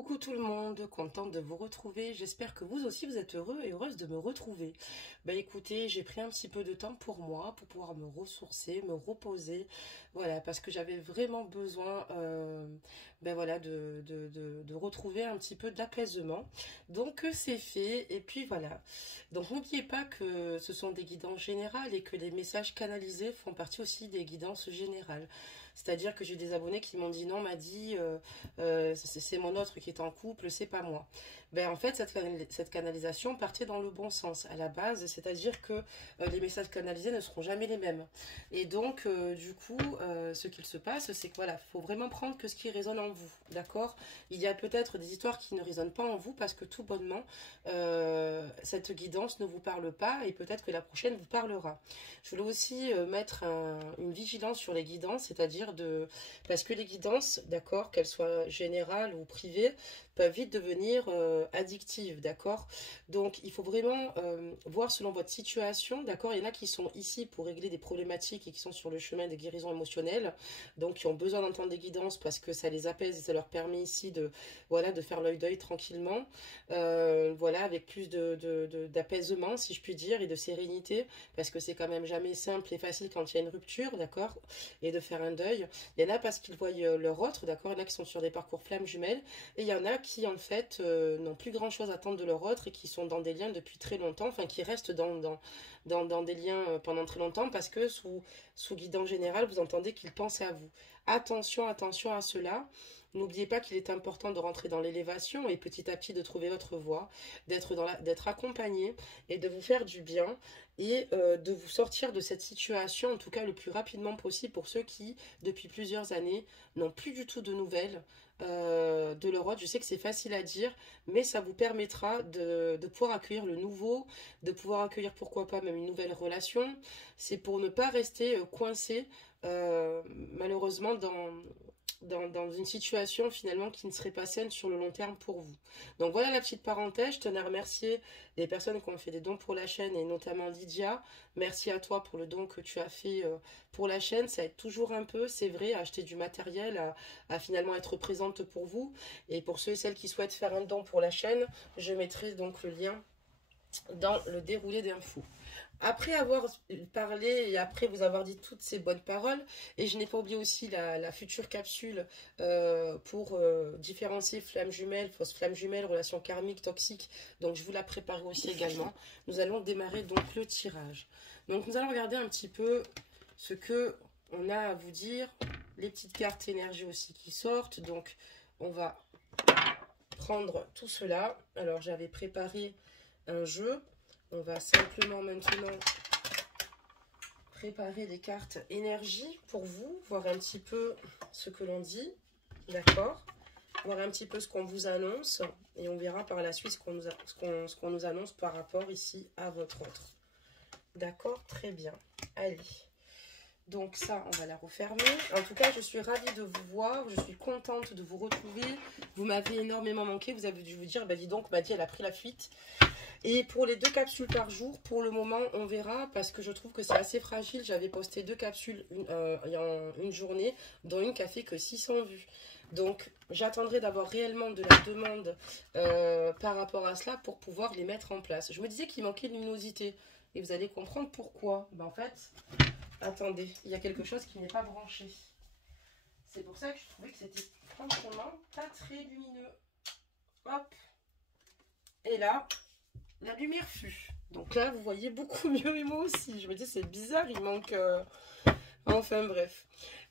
Coucou tout le monde, contente de vous retrouver. J'espère que vous aussi vous êtes heureux et heureuse de me retrouver. Bah écoutez, j'ai pris un petit peu de temps pour moi, pour pouvoir me ressourcer, me reposer. Voilà, parce que j'avais vraiment besoin ben voilà, de retrouver un petit peu d'apaisement. Donc c'est fait et puis voilà. Donc n'oubliez pas que ce sont des guidances générales et que les messages canalisés font partie aussi des guidances générales. C'est-à-dire que j'ai des abonnés qui m'ont dit non, m'a dit c'est mon autre qui est en couple, c'est pas moi. Ben, en fait, cette canalisation partait dans le bon sens à la base, c'est-à-dire que les messages canalisés ne seront jamais les mêmes. Et donc, du coup, ce qu'il se passe, c'est que voilà, il faut vraiment prendre que ce qui résonne en vous, d'accord? Il y a peut-être des histoires qui ne résonnent pas en vous parce que tout bonnement, cette guidance ne vous parle pas et peut-être que la prochaine vous parlera. Je voulais aussi mettre une vigilance sur les guidances, c'est-à-dire de... Parce que les guidances, d'accord, qu'elles soient générales ou privées, peuvent vite devenir addictives, d'accord. Donc il faut vraiment voir selon votre situation, d'accord. Il y en a qui sont ici pour régler des problématiques et qui sont sur le chemin des guérisons émotionnelles, donc qui ont besoin d'entendre des guidances parce que ça les apaise et ça leur permet ici de, voilà, de faire l'œil d'œil tranquillement, voilà, avec plus d'apaisement, si je puis dire, et de sérénité, parce que c'est quand même jamais simple et facile quand il y a une rupture, d'accord, et de faire un deuil. Il y en a parce qu'ils voient leur autre, d'accord, il y en a qui sont sur des parcours flammes jumelles, et il y en a qui en fait n'ont plus grand chose à attendre de leur autre et qui sont dans des liens depuis très longtemps, enfin qui restent dans des liens pendant très longtemps parce que sous guidance générale, vous entendez qu'ils pensent à vous. Attention, attention à cela. N'oubliez pas qu'il est important de rentrer dans l'élévation et petit à petit de trouver votre voie, d'être accompagné et de vous faire du bien et de vous sortir de cette situation, en tout cas le plus rapidement possible pour ceux qui, depuis plusieurs années, n'ont plus du tout de nouvelles de leur autre. Je sais que c'est facile à dire, mais ça vous permettra de pouvoir accueillir le nouveau, de pouvoir accueillir pourquoi pas même une nouvelle relation. C'est pour ne pas rester coincé malheureusement dans une situation finalement qui ne serait pas saine sur le long terme pour vous. Donc voilà la petite parenthèse. Je tenais à remercier les personnes qui ont fait des dons pour la chaîne et notamment Lydia. Merci à toi pour le don que tu as fait pour la chaîne. Ça aide toujours un peu, c'est vrai, à acheter du matériel, à finalement être présente pour vous. Et pour ceux et celles qui souhaitent faire un don pour la chaîne, je mettrai donc le lien dans le déroulé d'infos. Après avoir parlé et après vous avoir dit toutes ces bonnes paroles, et je n'ai pas oublié aussi la future capsule pour différencier flammes jumelles, fausses flammes jumelles, relations karmiques, toxiques, donc je vous la prépare aussi également. Nous allons démarrer donc le tirage. Donc nous allons regarder un petit peu ce que on a à vous dire, les petites cartes énergie aussi qui sortent, donc on va prendre tout cela. Alors j'avais préparé un jeu. On va simplement maintenant préparer des cartes énergie pour vous, voir un petit peu ce que l'on dit, d'accord, voir un petit peu ce qu'on vous annonce et on verra par la suite ce qu'on nous annonce par rapport ici à votre autre. D'accord, très bien. Allez. Donc ça, on va la refermer. En tout cas, je suis ravie de vous voir. Je suis contente de vous retrouver. Vous m'avez énormément manqué. Vous avez dû vous dire, bah dis donc, Maddy, elle a pris la fuite. Et pour les 2 capsules par jour, pour le moment, on verra parce que je trouve que c'est assez fragile. J'avais posté 2 capsules en une journée, dont une qui a fait que 600 vues. Donc, j'attendrai d'avoir réellement de la demande par rapport à cela pour pouvoir les mettre en place. Je me disais qu'il manquait de luminosité et vous allez comprendre pourquoi. Ben, en fait, attendez, il y a quelque chose qui n'est pas branché. C'est pour ça que je trouvais que c'était franchement pas très lumineux. Hop. Et là, la lumière fut. Donc là, vous voyez beaucoup mieux et moi aussi. Je me dis, c'est bizarre, il manque... Enfin bref.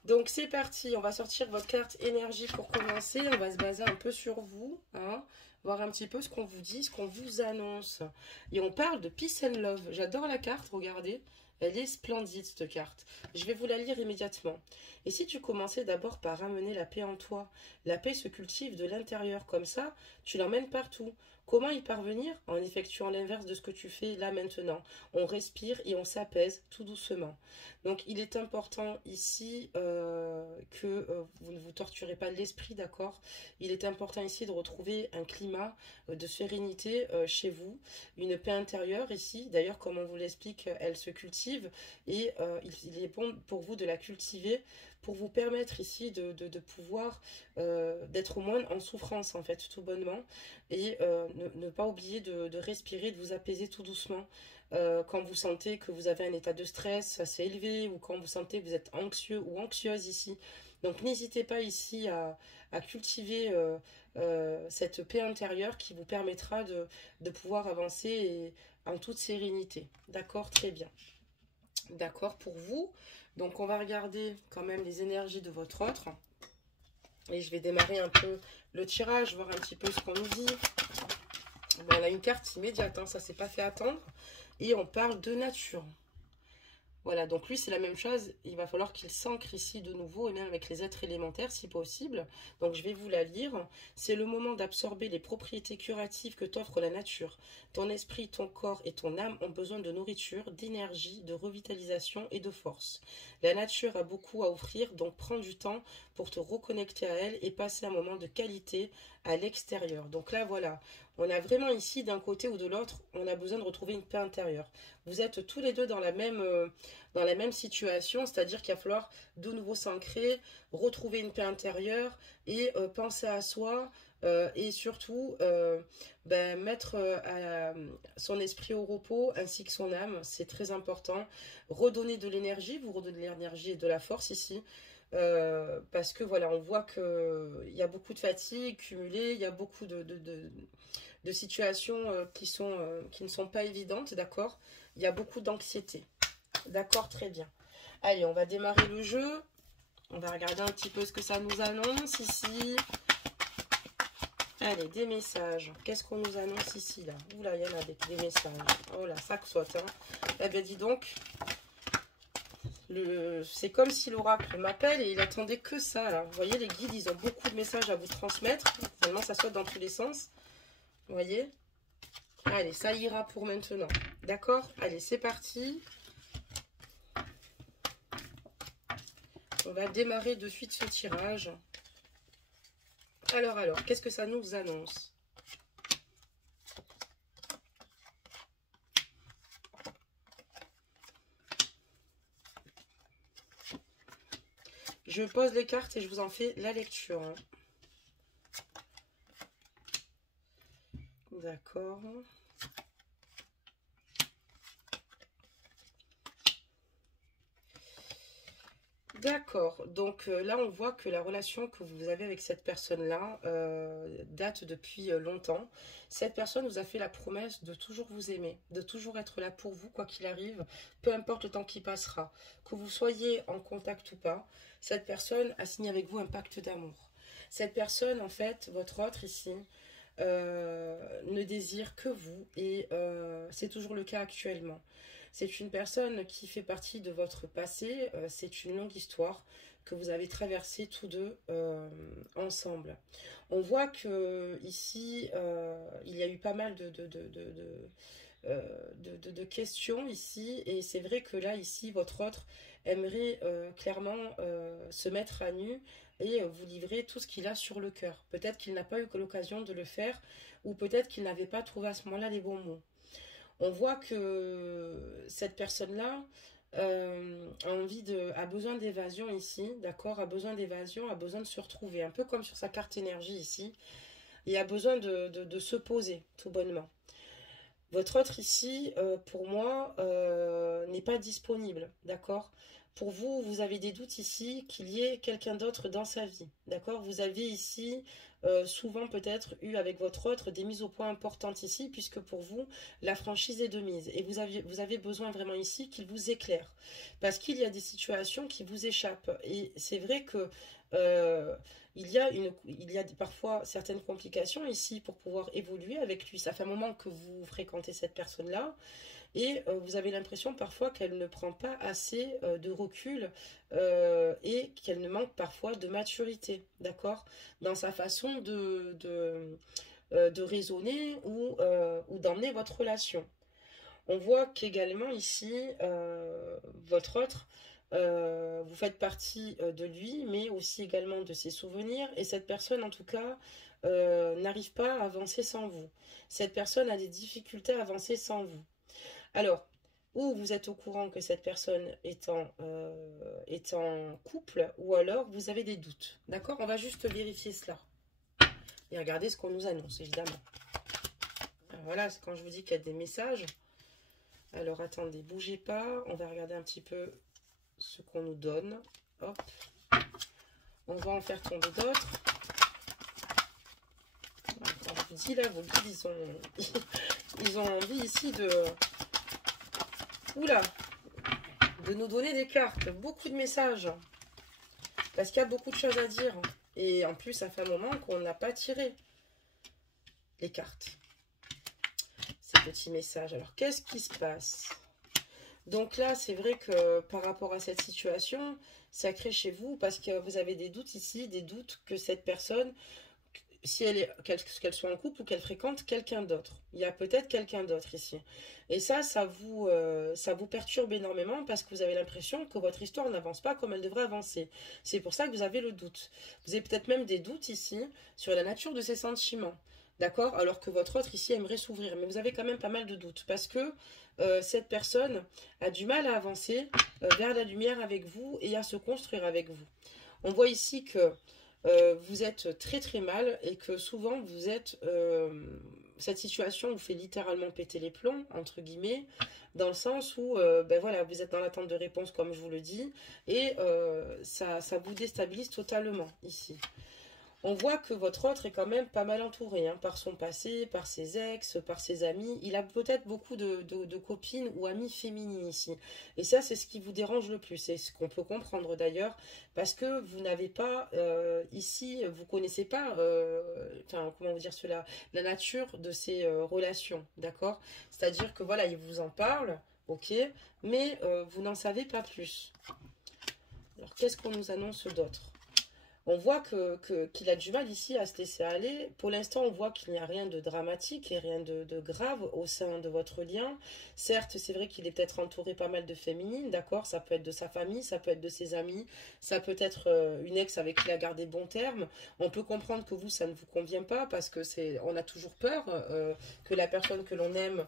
Donc c'est parti, on va sortir votre carte énergie pour commencer. On va se baser un peu sur vous, hein, voir un petit peu ce qu'on vous dit, ce qu'on vous annonce. Et on parle de Peace and Love. J'adore la carte, regardez. Elle est splendide, cette carte. Je vais vous la lire immédiatement. Et si tu commençais d'abord par ramener la paix en toi, la paix se cultive de l'intérieur. Comme ça, tu l'emmènes partout. Comment y parvenir? En effectuant l'inverse de ce que tu fais là maintenant. On respire et on s'apaise tout doucement. Donc, il est important ici que vous ne vous torturez pas l'esprit, d'accord? Il est important ici de retrouver un climat de sérénité chez vous, une paix intérieure ici. D'ailleurs, comme on vous l'explique, elle se cultive et il est bon pour vous de la cultiver pour vous permettre ici de pouvoir d'être moins en souffrance en fait, tout bonnement, et ne pas oublier de respirer, de vous apaiser tout doucement. Quand vous sentez que vous avez un état de stress assez élevé ou quand vous sentez que vous êtes anxieux ou anxieuse ici. Donc n'hésitez pas ici à cultiver cette paix intérieure qui vous permettra de pouvoir avancer en toute sérénité. D'accord, très bien. D'accord pour vous. Donc on va regarder quand même les énergies de votre autre. Et je vais démarrer un peu le tirage, voir un petit peu ce qu'on nous dit. Ben, on a une carte immédiate, hein, ça s'est pas fait attendre. Et on parle de nature. Voilà, donc lui c'est la même chose, il va falloir qu'il s'ancre ici de nouveau, et même avec les êtres élémentaires si possible. Donc je vais vous la lire. C'est le moment d'absorber les propriétés curatives que t'offre la nature. Ton esprit, ton corps et ton âme ont besoin de nourriture, d'énergie, de revitalisation et de force. La nature a beaucoup à offrir, donc prends du temps pour te reconnecter à elle et passer un moment de qualité à l'extérieur. Donc là voilà, on a vraiment ici d'un côté ou de l'autre, on a besoin de retrouver une paix intérieure. Vous êtes tous les deux dans la même situation, c'est-à-dire qu'il va falloir de nouveau s'ancrer, retrouver une paix intérieure et penser à soi et surtout mettre son esprit au repos ainsi que son âme, c'est très important. Redonner de l'énergie, vous redonnez de l'énergie et de la force ici. Parce que voilà, on voit qu'il y a beaucoup de fatigue cumulée, il y a beaucoup de situations qui ne sont pas évidentes, d'accord. Il y a beaucoup d'anxiété. D'accord, très bien. Allez, on va démarrer le jeu. On va regarder un petit peu ce que ça nous annonce ici. Allez, des messages. Qu'est-ce qu'on nous annonce ici, là? Oula, il y en a des messages. Oh là, ça saute, hein. Eh bien, dis donc, c'est comme si l'oracle m'appelle et il attendait que ça, là. Vous voyez, les guides, ils ont beaucoup de messages à vous transmettre. Tellement ça saute dans tous les sens. Vous voyez? Allez, ça ira pour maintenant. D'accord? Allez, c'est parti. On va démarrer de suite ce tirage. Alors, qu'est-ce que ça nous annonce? Je pose les cartes et je vous en fais la lecture. Hein. D'accord. D'accord, donc là on voit que la relation que vous avez avec cette personne-là date depuis longtemps. Cette personne vous a fait la promesse de toujours vous aimer, de toujours être là pour vous quoi qu'il arrive, peu importe le temps qui passera. Que vous soyez en contact ou pas, cette personne a signé avec vous un pacte d'amour. Cette personne, en fait, votre autre ici, ne désire que vous et c'est toujours le cas actuellement. C'est une personne qui fait partie de votre passé, c'est une longue histoire que vous avez traversée tous deux ensemble. On voit que ici, il y a eu pas mal de questions ici, et c'est vrai que là, ici, votre autre aimerait clairement se mettre à nu et vous livrer tout ce qu'il a sur le cœur. Peut-être qu'il n'a pas eu l'occasion de le faire, ou peut-être qu'il n'avait pas trouvé à ce moment-là les bons mots. On voit que cette personne-là a besoin d'évasion ici, d'accord, a besoin d'évasion, a besoin de se retrouver, un peu comme sur sa carte énergie ici, et a besoin de se poser, tout bonnement. Votre autre ici, pour moi, n'est pas disponible, d'accord. Pour vous, vous avez des doutes ici qu'il y ait quelqu'un d'autre dans sa vie, d'accord. Vous avez ici souvent peut-être eu avec votre autre des mises au point importantes ici, puisque pour vous, la franchise est de mise. Et vous avez besoin vraiment ici qu'il vous éclaire, parce qu'il y a des situations qui vous échappent. Et c'est vrai que il y a parfois certaines complications ici pour pouvoir évoluer avec lui. Ça fait un moment que vous fréquentez cette personne-là et vous avez l'impression parfois qu'elle ne prend pas assez de recul et qu'elle ne manque parfois de maturité, d'accord, dans sa façon de raisonner ou d'emmener votre relation. On voit qu'également ici, votre autre, vous faites partie de lui, mais aussi également de ses souvenirs. Et cette personne, en tout cas, n'arrive pas à avancer sans vous. Cette personne a des difficultés à avancer sans vous. Alors, ou vous êtes au courant que cette personne est en couple, ou alors vous avez des doutes. D'accord? On va juste vérifier cela. Et regarder ce qu'on nous annonce, évidemment. Alors voilà, c'est quand je vous dis qu'il y a des messages. Alors attendez, bougez pas. On va regarder un petit peu ce qu'on nous donne. Hop. On va en faire tomber d'autres. Quand je vous dis là, vos guides, ils ont envie ici de... Oula! De nous donner des cartes. Beaucoup de messages. Parce qu'il y a beaucoup de choses à dire. Et en plus, ça fait un moment qu'on n'a pas tiré les cartes. Ces petits messages. Alors, qu'est-ce qui se passe? Donc là, c'est vrai que par rapport à cette situation, ça crée chez vous parce que vous avez des doutes ici, des doutes que cette personne, si qu'elle soit en couple ou qu'elle fréquente quelqu'un d'autre. Il y a peut-être quelqu'un d'autre ici. Et ça vous perturbe énormément parce que vous avez l'impression que votre histoire n'avance pas comme elle devrait avancer. C'est pour ça que vous avez le doute. Vous avez peut-être même des doutes ici sur la nature de ces sentiments. D'accord? Alors que votre autre ici aimerait s'ouvrir. Mais vous avez quand même pas mal de doutes parce que cette personne a du mal à avancer vers la lumière avec vous et à se construire avec vous. On voit ici que vous êtes très très mal et que souvent vous êtes... cette situation vous fait littéralement péter les plombs, entre guillemets, dans le sens où ben voilà, vous êtes dans l'attente de réponse comme je vous le dis, et ça vous déstabilise totalement ici. On voit que votre autre est quand même pas mal entouré, hein, par son passé, par ses ex, par ses amis. Il a peut-être beaucoup de copines ou amies féminines ici. Et ça, c'est ce qui vous dérange le plus. C'est ce qu'on peut comprendre d'ailleurs, parce que vous n'avez pas, ici, vous connaissez pas, enfin, comment vous dire cela, la nature de ces relations, d'accord? C'est-à-dire que voilà, il vous en parle, ok, mais vous n'en savez pas plus. Alors, qu'est-ce qu'on nous annonce d'autre? On voit qu'il a du mal ici à se laisser aller. Pour l'instant, on voit qu'il n'y a rien de dramatique et rien de grave au sein de votre lien. Certes, c'est vrai qu'il est peut-être entouré pas mal de féminines, d'accord? Ça peut être de sa famille, ça peut être de ses amis, ça peut être une ex avec qui il a gardé bon terme. On peut comprendre que vous, ça ne vous convient pas parce que on a toujours peur que la personne que l'on aime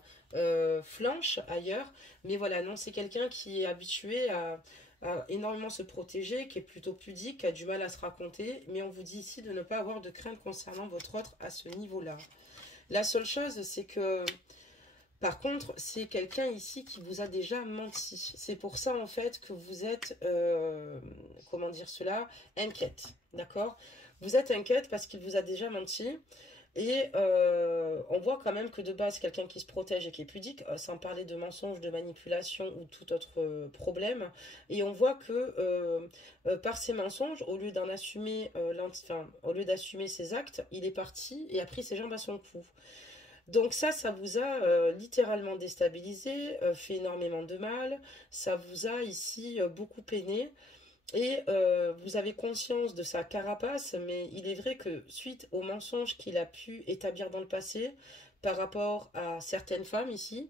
flanche ailleurs. Mais voilà, non, c'est quelqu'un qui est habitué à énormément se protéger, qui est plutôt pudique, qui a du mal à se raconter, mais on vous dit ici de ne pas avoir de crainte concernant votre autre à ce niveau-là. La seule chose, c'est que, par contre, c'est quelqu'un ici qui vous a déjà menti. C'est pour ça, en fait, que vous êtes, comment dire cela, inquiète, d'accord? Vous êtes inquiète parce qu'il vous a déjà menti. Et on voit quand même que de base, quelqu'un qui se protège et qui est pudique, sans parler de mensonges, de manipulation ou tout autre problème. Et on voit que par ces mensonges, au lieu d'en assumer, enfin, au lieu d'assumer ses actes, il est parti et a pris ses jambes à son cou. Donc ça vous a littéralement déstabilisé, fait énormément de mal. Ça vous a ici beaucoup peiné. Et vous avez conscience de sa carapace, mais il est vrai que suite aux mensonges qu'il a pu établir dans le passé par rapport à certaines femmes ici,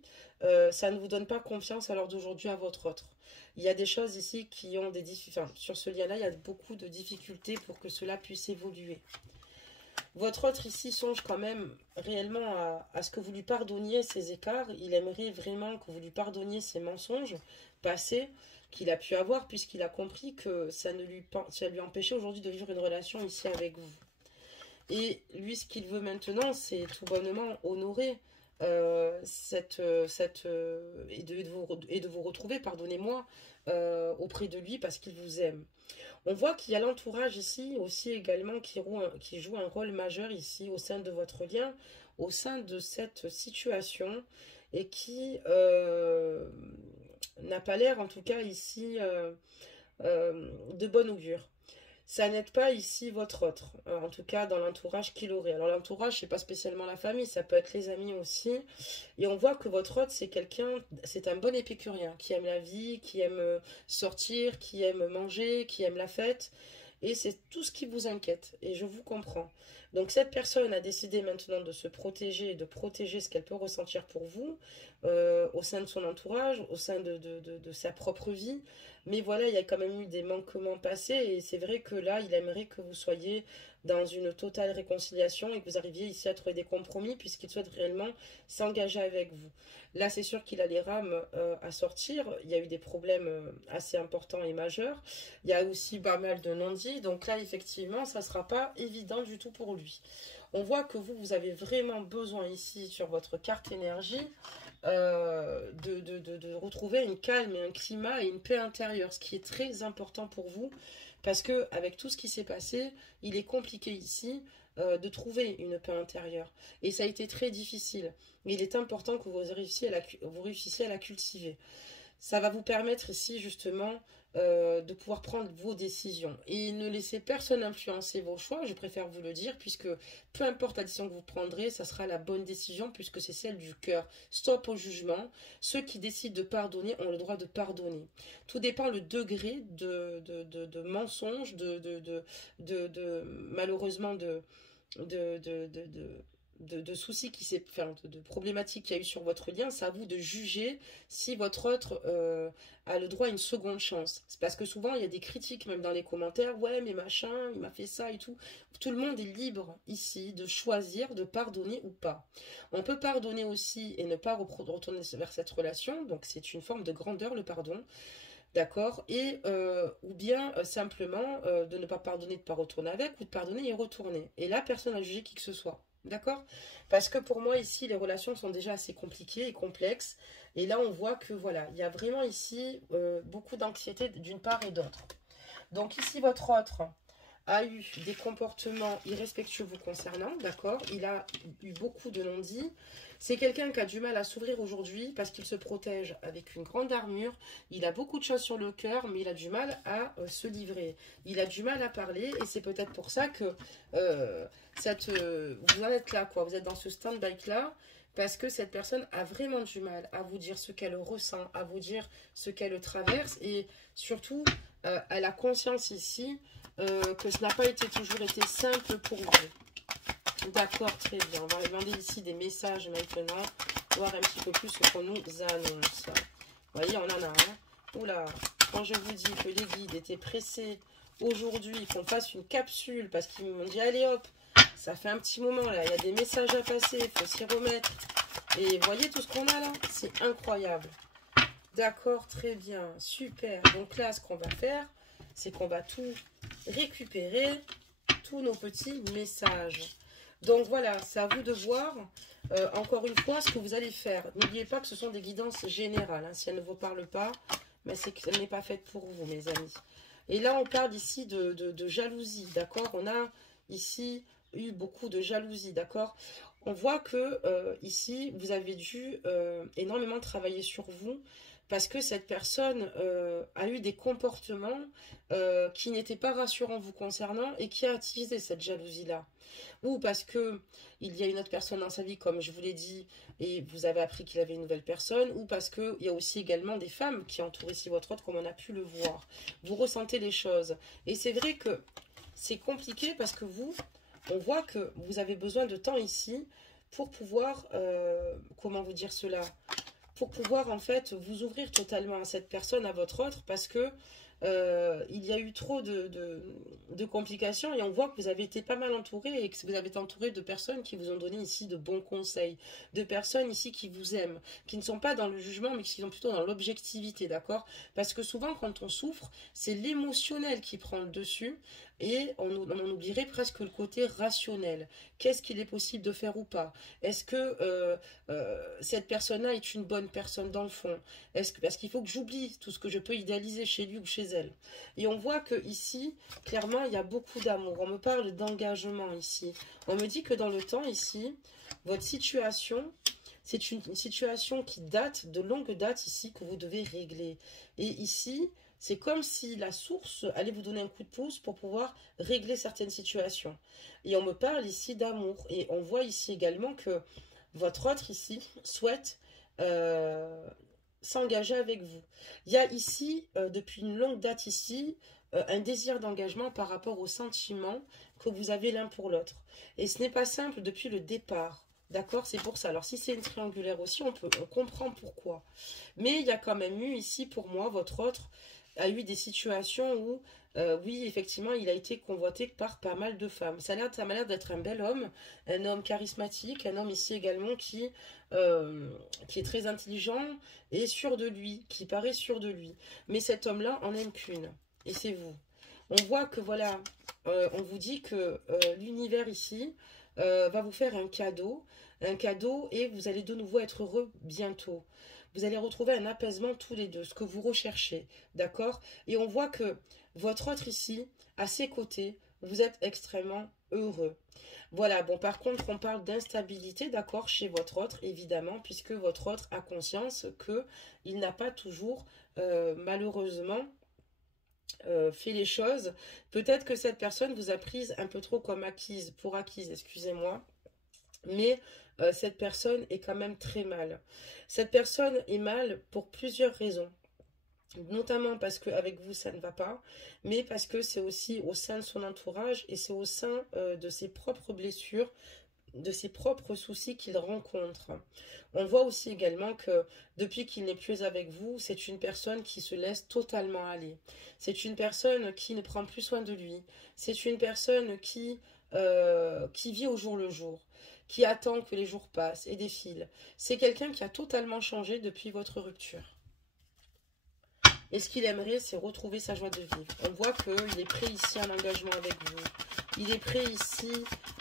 ça ne vous donne pas confiance à l'heure d'aujourd'hui à votre autre. Il y a des choses ici qui ont des difficultés, enfin, sur ce lien-là, il y a beaucoup de difficultés pour que cela puisse évoluer. Votre autre ici songe quand même réellement à ce que vous lui pardonniez ces écarts. Il aimerait vraiment que vous lui pardonniez ces mensonges passés qu'il a pu avoir, puisqu'il a compris que ça lui empêchait aujourd'hui de vivre une relation ici avec vous. Et lui, ce qu'il veut maintenant, c'est tout bonnement honorer et de vous retrouver, pardonnez-moi, auprès de lui parce qu'il vous aime. On voit qu'il y a l'entourage ici aussi également qui joue un rôle majeur ici au sein de votre lien, au sein de cette situation et qui n'a pas l'air en tout cas ici de bon augure. Ça n'aide pas ici votre autre, en tout cas dans l'entourage qu'il aurait. Alors l'entourage, c'est pas spécialement la famille, ça peut être les amis aussi. Et on voit que votre autre, c'est un bon épicurien, qui aime la vie, qui aime sortir, qui aime manger, qui aime la fête. Et c'est tout ce qui vous inquiète, et je vous comprends. Donc cette personne a décidé maintenant de se protéger, de protéger ce qu'elle peut ressentir pour vous, au sein de son entourage, au sein de sa propre vie. Mais voilà, il y a quand même eu des manquements passés, et c'est vrai que là, il aimerait que vous soyez dans une totale réconciliation et que vous arriviez ici à trouver des compromis puisqu'il souhaite réellement s'engager avec vous. Là, c'est sûr qu'il a les rames à sortir. Il y a eu des problèmes assez importants et majeurs. Il y a aussi pas mal de non-dits. Donc là, effectivement, ça ne sera pas évident du tout pour lui. On voit que vous avez vraiment besoin ici, sur votre carte énergie, de retrouver une calme et un climat et une paix intérieure, ce qui est très important pour vous, parce que avec tout ce qui s'est passé, il est compliqué ici de trouver une paix intérieure. Et ça a été très difficile. Il est important que vous réussissiez à la cultiver. Ça va vous permettre ici justement de pouvoir prendre vos décisions. Et ne laissez personne influencer vos choix, je préfère vous le dire, puisque peu importe la décision que vous prendrez, ça sera la bonne décision, puisque c'est celle du cœur. Stop au jugement. Ceux qui décident de pardonner ont le droit de pardonner. Tout dépend le degré de mensonge, malheureusement de soucis enfin, de problématiques qu'il y a eu sur votre lien. C'est à vous de juger si votre autre a le droit à une seconde chance. C'est parce que souvent il y a des critiques même dans les commentaires, ouais mais machin, il m'a fait ça et tout. Tout le monde est libre ici de choisir de pardonner ou pas. On peut pardonner aussi et ne pas retourner vers cette relation, donc c'est une forme de grandeur le pardon. D'accord. Et ou bien simplement de ne pas pardonner, de ne pas retourner avec, ou de pardonner et retourner. Et là, personne n'a jugé qui que ce soit. D'accord. Parce que pour moi, ici, les relations sont déjà assez compliquées et complexes. Et là, on voit que voilà, il y a vraiment ici beaucoup d'anxiété d'une part et d'autre. Donc ici, votre autre a eu des comportements irrespectueux vous concernant, d'accord. Il a eu beaucoup de non-dits. C'est quelqu'un qui a du mal à s'ouvrir aujourd'hui parce qu'il se protège avec une grande armure. Il a beaucoup de choses sur le cœur, mais il a du mal à se livrer. Il a du mal à parler et c'est peut-être pour ça que vous en êtes là, quoi. Vous êtes dans ce stand-by-là parce que cette personne a vraiment du mal à vous dire ce qu'elle ressent, à vous dire ce qu'elle traverse et surtout, elle a conscience ici que ce n'a pas toujours été simple pour vous. D'accord, très bien. On va demander ici des messages maintenant, voir un petit peu plus ce qu'on nous annonce. Vous voyez, on en a un. Oula, quand je vous dis que les guides étaient pressés aujourd'hui qu'on fasse une capsule, parce qu'ils m'ont dit, allez hop, ça fait un petit moment là, il y a des messages à passer, il faut s'y remettre. Et vous voyez tout ce qu'on a là? C'est incroyable. D'accord, très bien, super. Donc là, ce qu'on va faire, c'est qu'on va tout récupérer, tous nos petits messages. Donc voilà, c'est à vous de voir, encore une fois, ce que vous allez faire. N'oubliez pas que ce sont des guidances générales. Hein. Si elles ne vous parlent pas, mais c'est qu'elle n'est pas faite pour vous, mes amis. Et là, on parle ici de jalousie, d'accord? On a ici eu beaucoup de jalousie, d'accord? On voit que ici, vous avez dû énormément travailler sur vous parce que cette personne a eu des comportements qui n'étaient pas rassurants vous concernant et qui a attisé cette jalousie-là. Ou parce que il y a une autre personne dans sa vie, comme je vous l'ai dit, et vous avez appris qu'il avait une nouvelle personne, ou parce qu'il y a aussi également des femmes qui entourent ici votre autre, comme on a pu le voir. Vous ressentez les choses. Et c'est vrai que c'est compliqué parce que on voit que vous avez besoin de temps ici pour pouvoir, comment vous dire cela, pour pouvoir en fait vous ouvrir totalement à cette personne, à votre autre, parce que il y a eu trop de complications et on voit que vous avez été pas mal entouré et que vous avez été entouré de personnes qui vous ont donné ici de bons conseils, de personnes ici qui vous aiment, qui ne sont pas dans le jugement mais qui sont plutôt dans l'objectivité, d'accord? Parce que souvent quand on souffre, c'est l'émotionnel qui prend le dessus et on oublierait presque le côté rationnel. Qu'est-ce qu'il est possible de faire ou pas? Est-ce que cette personne-là est une bonne personne dans le fond? Parce qu'il faut que j'oublie tout ce que je peux idéaliser chez lui ou chez elle. Et on voit que ici, clairement, il y a beaucoup d'amour. On me parle d'engagement ici. On me dit que dans le temps ici, votre situation, c'est une situation qui date, de longue date ici, que vous devez régler. Et ici, c'est comme si la source allait vous donner un coup de pouce pour pouvoir régler certaines situations. Et on me parle ici d'amour. Et on voit ici également que votre autre ici souhaite s'engager avec vous. Il y a ici, depuis une longue date ici, un désir d'engagement par rapport aux sentiments que vous avez l'un pour l'autre. Et ce n'est pas simple depuis le départ. D'accord? C'est pour ça. Alors, si c'est une triangulaire aussi, on comprend pourquoi. Mais il y a quand même eu ici, pour moi, votre autre a eu des situations où, oui, effectivement, il a été convoité par pas mal de femmes. Ça m'a l'air d'être un bel homme, un homme charismatique, un homme ici également qui est très intelligent et sûr de lui, qui paraît sûr de lui. Mais cet homme-là en aime qu'une, et c'est vous. On voit que voilà, on vous dit que l'univers ici va vous faire un cadeau et vous allez de nouveau être heureux bientôt. Vous allez retrouver un apaisement tous les deux, ce que vous recherchez, d'accord? Et on voit que votre autre ici, à ses côtés, vous êtes extrêmement heureux. Voilà, bon, par contre, on parle d'instabilité, d'accord, chez votre autre, évidemment, puisque votre autre a conscience que il n'a pas toujours, malheureusement, fait les choses. Peut-être que cette personne vous a prise un peu trop comme acquise, pour acquise, excusez-moi, mais cette personne est quand même très mal. Cette personne est mal pour plusieurs raisons. Notamment parce qu'avec vous ça ne va pas, mais parce que c'est aussi au sein de son entourage et c'est au sein de ses propres blessures, de ses propres soucis qu'il rencontre. On voit aussi également que depuis qu'il n'est plus avec vous, c'est une personne qui se laisse totalement aller. C'est une personne qui ne prend plus soin de lui. C'est une personne qui vit au jour le jour, qui attend que les jours passent et défilent. C'est quelqu'un qui a totalement changé depuis votre rupture. Et ce qu'il aimerait, c'est retrouver sa joie de vivre. On voit qu'il est prêt ici à un engagement avec vous. Il est prêt ici,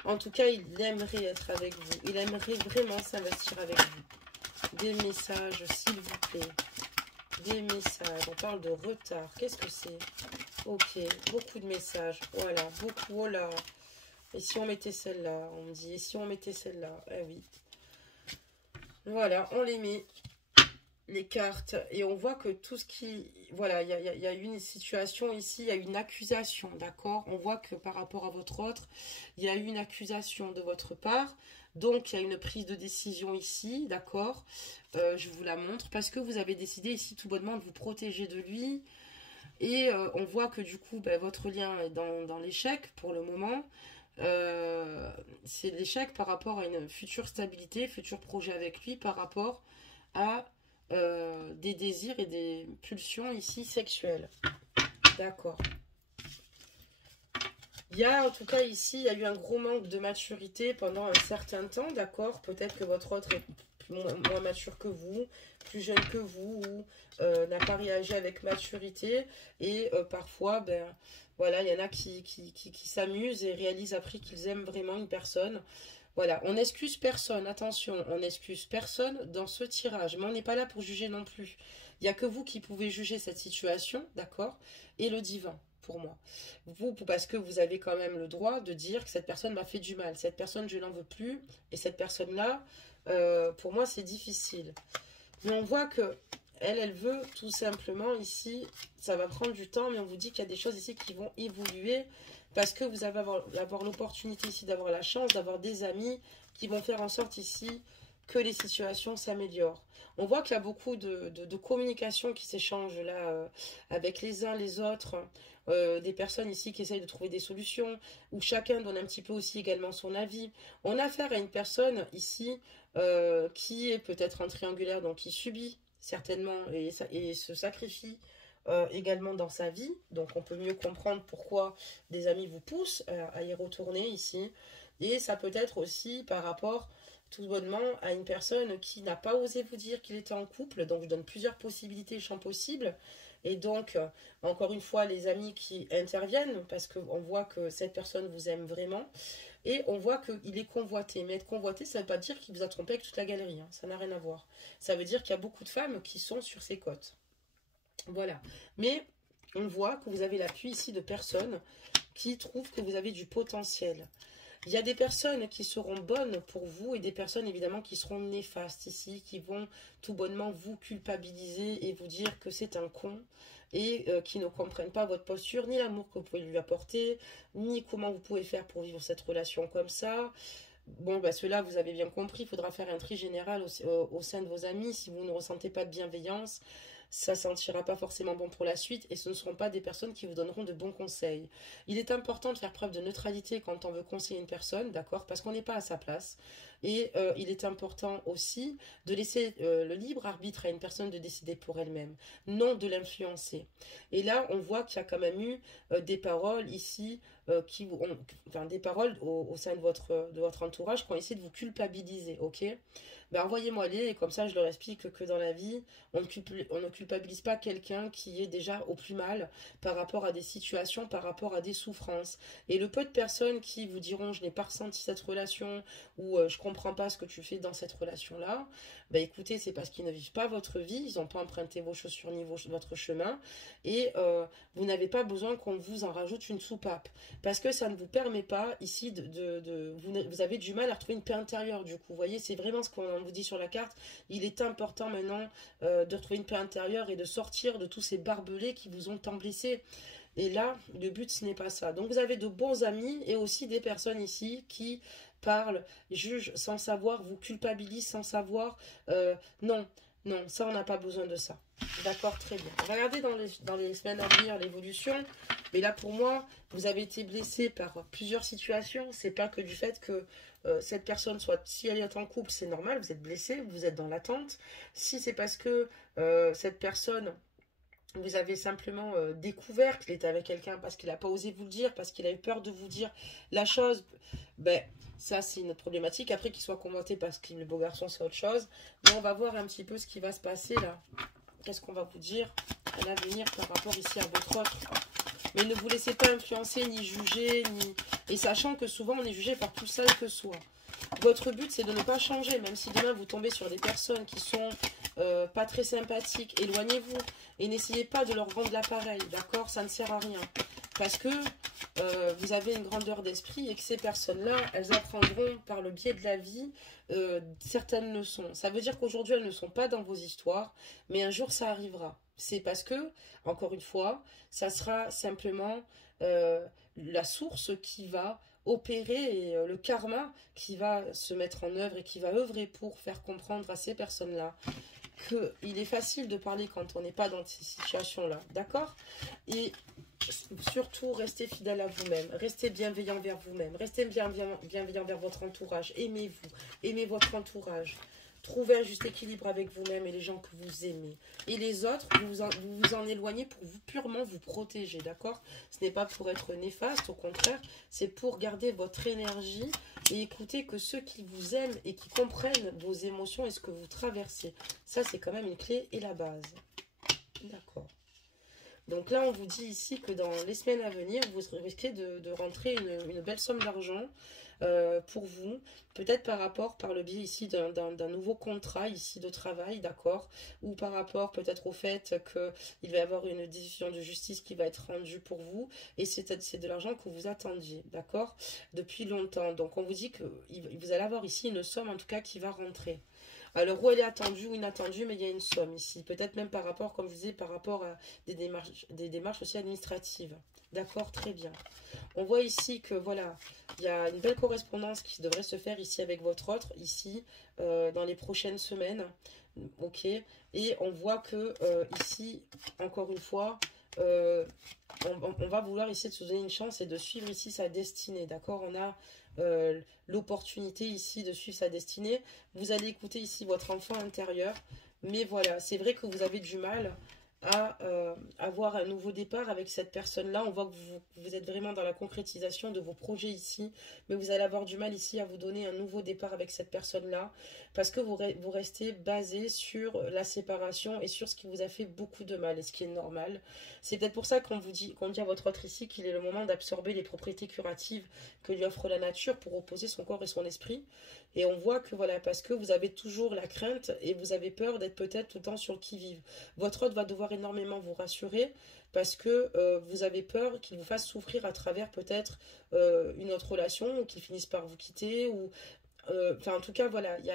en tout cas, il aimerait être avec vous. Il aimerait vraiment s'investir avec vous. Des messages, s'il vous plaît. Des messages. On parle de retard. Qu'est-ce que c'est? Ok, beaucoup de messages. Voilà, beaucoup. Oh là. Et si on mettait celle-là? On me dit, et si on mettait celle-là? Eh oui. Voilà, on les met. Les cartes et on voit que tout ce qui voilà il y a une situation ici, il y a une accusation, d'accord, on voit que par rapport à votre autre il y a une accusation de votre part, donc il y a une prise de décision ici, d'accord. Je vous la montre parce que vous avez décidé ici tout bonnement de vous protéger de lui et on voit que du coup ben, votre lien est dans l'échec pour le moment. C'est l'échec par rapport à une future stabilité, futur projet avec lui, par rapport à des désirs et des pulsions ici sexuelles. D'accord. Il y a en tout cas ici, il y a eu un gros manque de maturité pendant un certain temps, d'accord. Peut-être que votre autre est moins mature que vous, plus jeune que vous, ou n'a pas réagi avec maturité. Et parfois, ben voilà, il y en a qui s'amusent et réalisent après qu'ils aiment vraiment une personne. Voilà, on n'excuse personne, attention, on n'excuse personne dans ce tirage, mais on n'est pas là pour juger non plus. Il n'y a que vous qui pouvez juger cette situation, d'accord, et le divin, pour moi. Vous, parce que vous avez quand même le droit de dire que cette personne m'a fait du mal, cette personne, je n'en veux plus, et cette personne-là, pour moi, c'est difficile. Mais on voit que elle veut tout simplement ici, ça va prendre du temps, mais on vous dit qu'il y a des choses ici qui vont évoluer, parce que vous allez avoir l'opportunité ici d'avoir la chance, d'avoir des amis qui vont faire en sorte ici que les situations s'améliorent. On voit qu'il y a beaucoup de communication qui s'échange là avec les uns les autres, des personnes ici qui essayent de trouver des solutions, où chacun donne un petit peu aussi également son avis. On a affaire à une personne ici qui est peut-être un triangulaire, donc qui subit certainement et se sacrifie également dans sa vie. Donc on peut mieux comprendre pourquoi des amis vous poussent à y retourner ici. Et ça peut être aussi par rapport tout bonnement à une personne qui n'a pas osé vous dire qu'il était en couple. Donc je donne plusieurs possibilités, champs possibles. Et donc, encore une fois, les amis qui interviennent, parce qu'on voit que cette personne vous aime vraiment. Et on voit qu'il est convoité. Mais être convoité, ça ne veut pas dire qu'il vous a trompé avec toute la galerie. Hein. Ça n'a rien à voir. Ça veut dire qu'il y a beaucoup de femmes qui sont sur ses côtes. Voilà. Mais on voit que vous avez l'appui ici de personnes qui trouvent que vous avez du potentiel. Il y a des personnes qui seront bonnes pour vous et des personnes évidemment qui seront néfastes ici, qui vont tout bonnement vous culpabiliser et vous dire que c'est un con et qui ne comprennent pas votre posture, ni l'amour que vous pouvez lui apporter, ni comment vous pouvez faire pour vivre cette relation comme ça. Bon, bah cela, vous avez bien compris, il faudra faire un tri général au sein de vos amis. Si vous ne ressentez pas de bienveillance, ça ne sentira pas forcément bon pour la suite et ce ne seront pas des personnes qui vous donneront de bons conseils. Il est important de faire preuve de neutralité quand on veut conseiller une personne, d'accord, parce qu'on n'est pas à sa place. Et il est important aussi de laisser le libre arbitre à une personne de décider pour elle-même, non de l'influencer. Et là, on voit qu'il y a quand même eu des paroles ici, enfin des paroles au sein de votre entourage qui ont essayé de vous culpabiliser, ok? Ben envoyez-moi-les et comme ça je leur explique que dans la vie, on ne culpabilise pas quelqu'un qui est déjà au plus mal par rapport à des situations, par rapport à des souffrances. Et le peu de personnes qui vous diront je n'ai pas ressenti cette relation ou je comprends pas ce que tu fais dans cette relation-là, ben écoutez, c'est parce qu'ils ne vivent pas votre vie, ils n'ont pas emprunté vos chaussures ni votre chemin et vous n'avez pas besoin qu'on vous en rajoute une soupape parce que ça ne vous permet pas ici vous avez du mal à retrouver une paix intérieure du coup. Vous voyez, c'est vraiment ce qu'on vous dit sur la carte. Il est important maintenant de retrouver une paix intérieure et de sortir de tous ces barbelés qui vous ont tant blessé. Et là, le but, ce n'est pas ça. Donc, vous avez de bons amis et aussi des personnes ici qui parlent, jugent sans savoir, vous culpabilisent sans savoir. Non, non, ça, on n'a pas besoin de ça. D'accord, très bien. On va regarder dans les semaines à venir l'évolution. Mais là, pour moi, vous avez été blessé par plusieurs situations. C'est pas que du fait que cette personne soit, si elle est en couple, c'est normal, vous êtes blessé, vous êtes dans l'attente. Si c'est parce que cette personne, vous avez simplement découvert qu'il était avec quelqu'un parce qu'il n'a pas osé vous le dire, parce qu'il a eu peur de vous dire la chose, ben ça c'est une autre problématique. Après qu'il soit commenté parce qu'il est le beau garçon, c'est autre chose. Mais on va voir un petit peu ce qui va se passer là. Qu'est-ce qu'on va vous dire à l'avenir par rapport ici à votre autre. Mais ne vous laissez pas influencer, ni juger, ni... Et sachant que souvent on est jugé par plus sale que soi. Votre but c'est de ne pas changer, même si demain vous tombez sur des personnes qui sont pas très sympathiques, éloignez-vous. Et n'essayez pas de leur vendre l'appareil, d'accord? Ça ne sert à rien. Parce que vous avez une grandeur d'esprit et que ces personnes-là, elles apprendront par le biais de la vie certaines leçons. Ça veut dire qu'aujourd'hui, elles ne sont pas dans vos histoires, mais un jour, ça arrivera. C'est parce que, encore une fois, ça sera simplement la source qui va opérer et le karma qui va se mettre en œuvre et qui va œuvrer pour faire comprendre à ces personnes-là qu'il est facile de parler quand on n'est pas dans ces situations-là, d'accord? Et surtout, restez fidèle à vous-même, restez bienveillant vers vous-même, restez bienveillant vers votre entourage, aimez-vous, aimez votre entourage. Trouvez un juste équilibre avec vous-même et les gens que vous aimez. Et les autres, vous vous en éloignez pour vous purement vous protéger, d'accord? Ce n'est pas pour être néfaste, au contraire, c'est pour garder votre énergie et écouter que ceux qui vous aiment et qui comprennent vos émotions et ce que vous traversez. Ça, c'est quand même une clé et la base. D'accord. Donc là, on vous dit ici que dans les semaines à venir, vous risquez de rentrer une belle somme d'argent pour vous, peut-être par le biais ici d'un nouveau contrat ici de travail, d'accord, ou par rapport peut-être au fait qu'il va y avoir une décision de justice qui va être rendue pour vous, et c'est de l'argent que vous attendiez, d'accord, depuis longtemps. Donc on vous dit que vous allez avoir ici une somme en tout cas qui va rentrer. Alors, où elle est attendue ou inattendue, mais il y a une somme ici. Peut-être même par rapport, comme je vous disais, par rapport à des démarches aussi administratives. D'accord, très bien. On voit ici que, voilà, il y a une belle correspondance qui devrait se faire ici avec votre autre, ici, dans les prochaines semaines. Ok. Et on voit que, ici, encore une fois, on va vouloir essayer de se donner une chance et de suivre ici sa destinée. D'accord, on a l'opportunité ici de suivre sa destinée. Vous allez écouter ici votre enfant intérieur. Mais voilà, c'est vrai que vous avez du mal à avoir un nouveau départ avec cette personne-là. On voit que vous êtes vraiment dans la concrétisation de vos projets ici, mais vous allez avoir du mal ici à vous donner un nouveau départ avec cette personne-là, parce que vous restez basé sur la séparation et sur ce qui vous a fait beaucoup de mal, et ce qui est normal. C'est peut-être pour ça qu'on dit à votre autre ici qu'il est le moment d'absorber les propriétés curatives que lui offre la nature pour opposer son corps et son esprit. Et on voit que voilà, parce que vous avez toujours la crainte et vous avez peur d'être peut-être tout le temps sur le qui-vive. Votre autre va devoir énormément vous rassurer parce que vous avez peur qu'il vous fasse souffrir à travers peut-être une autre relation ou qu'il finisse par vous quitter ou enfin, en tout cas, voilà, il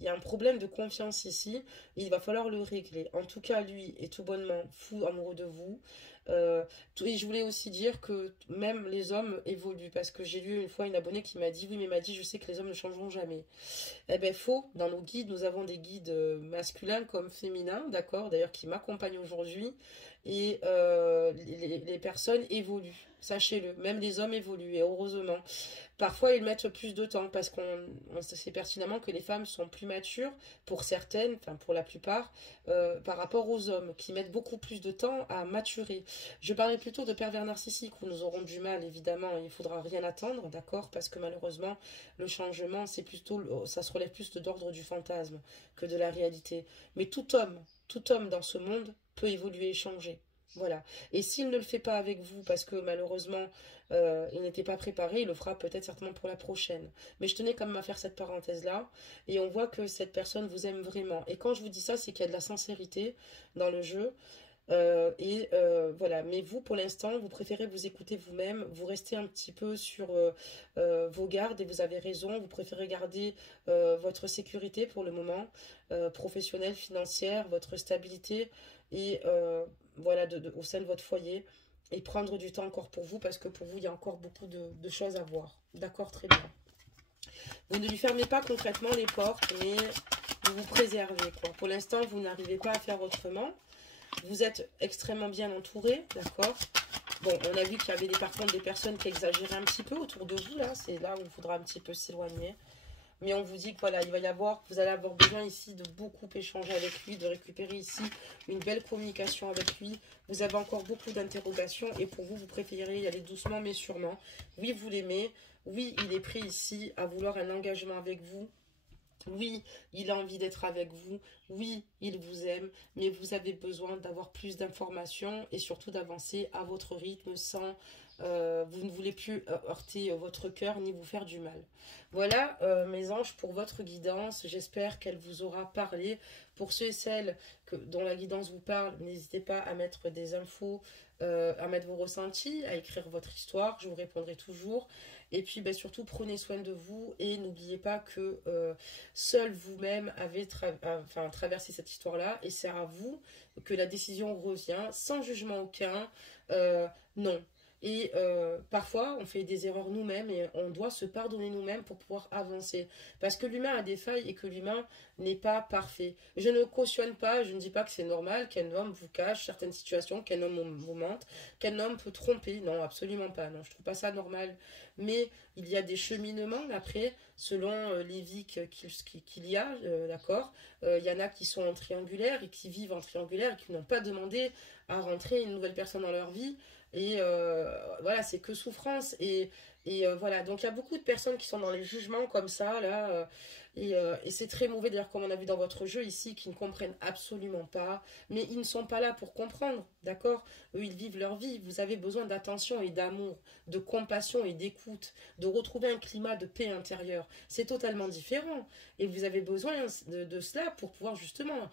y a un problème de confiance ici. Et il va falloir le régler. En tout cas, lui est tout bonnement fou amoureux de vous. Et je voulais aussi dire que même les hommes évoluent, parce que j'ai lu une fois une abonnée qui m'a dit, oui, mais m'a dit, je sais que les hommes ne changeront jamais. Eh ben faux, dans nos guides, nous avons des guides masculins comme féminins, d'accord, d'ailleurs qui m'accompagnent aujourd'hui, et les personnes évoluent. Sachez-le, même les hommes évoluent, et heureusement. Parfois, ils mettent plus de temps parce qu'on sait pertinemment que les femmes sont plus matures pour certaines, enfin pour la plupart, par rapport aux hommes qui mettent beaucoup plus de temps à maturer. Je parlais plutôt de pervers narcissiques où nous aurons du mal, évidemment, il ne faudra rien attendre, d'accord, parce que malheureusement, le changement, c'est plutôt, ça se relève plus de l'ordre du fantasme que de la réalité. Mais tout homme dans ce monde peut évoluer et changer. Voilà. Et s'il ne le fait pas avec vous, parce que malheureusement, il n'était pas préparé, il le fera peut-être certainement pour la prochaine. Mais je tenais quand même à faire cette parenthèse-là. Et on voit que cette personne vous aime vraiment. Et quand je vous dis ça, c'est qu'il y a de la sincérité dans le jeu. Voilà, mais vous pour l'instant vous préférez vous écouter vous-même, vous restez un petit peu sur vos gardes et vous avez raison, vous préférez garder votre sécurité pour le moment, professionnelle, financière, votre stabilité et voilà au sein de votre foyer et prendre du temps encore pour vous parce que pour vous il y a encore beaucoup de choses à voir. D'accord, très bien. Vous ne lui fermez pas concrètement les portes, mais vous vous préservez quoi. Pour l'instant vous n'arrivez pas à faire autrement. Vous êtes extrêmement bien entouré, d'accord. Bon, on a vu qu'il y avait par contre des personnes qui exagéraient un petit peu autour de vous, là. C'est là où il faudra un petit peu s'éloigner. Mais on vous dit que voilà, vous allez avoir besoin ici de beaucoup échanger avec lui, de récupérer ici une belle communication avec lui. Vous avez encore beaucoup d'interrogations et pour vous, vous préférez y aller doucement mais sûrement. Oui, vous l'aimez. Oui, il est prêt ici à vouloir un engagement avec vous. Oui, il a envie d'être avec vous. Oui, il vous aime, mais vous avez besoin d'avoir plus d'informations et surtout d'avancer à votre rythme sans... vous ne voulez plus heurter votre cœur ni vous faire du mal. Voilà, mes anges, pour votre guidance. J'espère qu'elle vous aura parlé. Pour ceux et celles dont la guidance vous parle, n'hésitez pas à mettre des infos, à mettre vos ressentis, à écrire votre histoire. Je vous répondrai toujours. Et puis ben, surtout, prenez soin de vous et n'oubliez pas que seul vous-même avez traversé cette histoire-là et c'est à vous que la décision revient sans jugement aucun. Non. Et parfois, on fait des erreurs nous-mêmes et on doit se pardonner nous-mêmes pour pouvoir avancer. Parce que l'humain a des failles et que l'humain n'est pas parfait. Je ne cautionne pas, je ne dis pas que c'est normal qu'un homme vous cache certaines situations, qu'un homme vous mente, qu'un homme peut tromper. Non, absolument pas. Non, je trouve pas ça normal. Mais il y a des cheminements après, selon les vies qu'il y a, d'accord. Il y en a qui sont en triangulaire et qui vivent en triangulaire et qui n'ont pas demandé à rentrer une nouvelle personne dans leur vie. Et voilà, c'est que souffrance. Et voilà, donc il y a beaucoup de personnes qui sont dans les jugements comme ça, là. Et c'est très mauvais, d'ailleurs, comme on a vu dans votre jeu ici, qui ne comprennent absolument pas. Mais ils ne sont pas là pour comprendre, d'accord. Eux, ils vivent leur vie. Vous avez besoin d'attention et d'amour, de compassion et d'écoute, de retrouver un climat de paix intérieure. C'est totalement différent. Et vous avez besoin de cela pour pouvoir justement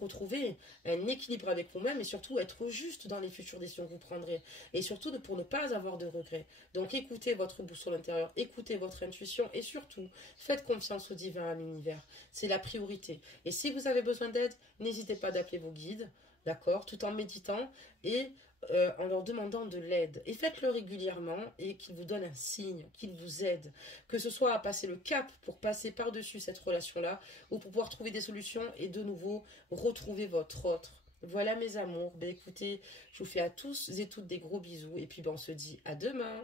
retrouver un équilibre avec vous-même et surtout être juste dans les futures décisions que vous prendrez. Et surtout pour ne pas avoir de regrets. Donc écoutez votre boussole intérieure, écoutez votre intuition et surtout faites confiance au divin, à l'univers. C'est la priorité. Et si vous avez besoin d'aide, n'hésitez pas d'appeler vos guides, d'accord, tout en méditant et en leur demandant de l'aide. Et faites-le régulièrement et qu'ils vous donnent un signe, qu'ils vous aident. Que ce soit à passer le cap pour passer par-dessus cette relation-là ou pour pouvoir trouver des solutions et de nouveau retrouver votre autre. Voilà mes amours. Ben écoutez, je vous fais à tous et toutes des gros bisous et puis ben, on se dit à demain.